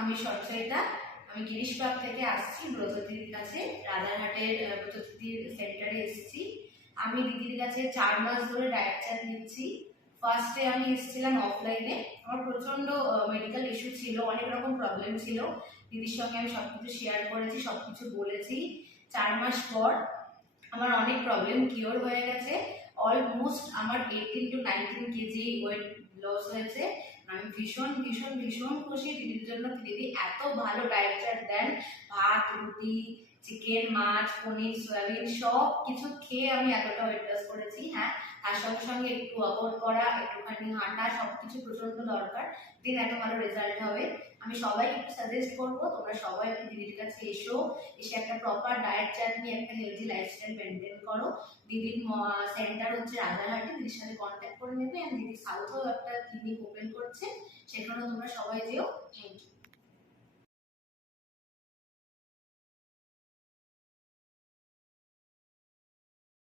আমি সঞ্চয়িতা। আমি গিরিশ পার্ক থেকে আসছি ব্রতদির কাছে, রাজারহাটের ব্রতদির সেন্টারে এসেছি। আমি দিদির কাছে 4 মাস ধরে ডায়েট চার্ট নিচ্ছি। ফার্স্টে আমি এসেছিলাম অফলাইনে, আমার প্রচন্ড মেডিকেল ইস্যু ছিল, অনেক রকম প্রবলেম ছিল। দিদির সঙ্গে আমি সবকিছু শেয়ার করেছি, সবকিছু বলেছি। 4 মাস পর আমার অনেক প্রবলেম কিওর হয়ে গেছে। অলমোস্ট আমার 18 to 19 কেজি ওয়েট লস হয়েছে। আমি ভীষণ ভীষণ ভীষণ খুশি দিদির জন্য। দিদি এত ভালো ডায়েট চার্ট দেন, ভাত রুটি চিকেন মাছ পনির সয়াবিন সব কিছু খেয়ে আমি এতটা ওয়েট লস করেছি। হ্যাঁ, তার সঙ্গে সঙ্গে একটু ওয়ার্কআউট করা, একটুখানি হাঁটা, সবকিছু প্রচন্ড দরকার, দিন এত ভালো রেজাল্ট হবে। আমি সবাইকে একটু সাজেস্ট করবো তোমরা সবাই দিদির কাছে এসো, এসে একটা প্রপার ডায়েট চার্ট নিয়ে একটা হেলদি লাইফস্টাইল মেনটেন করো। দিদির সেন্টার হচ্ছে রাজারহাটে, দিদির সাথে কন্ট্যাক্ট করে নেবে। দিদি সাউথেও একটা ক্লিনিক ওপেন করছে, সেখানেও তোমরা সবাই যেও। Thank you.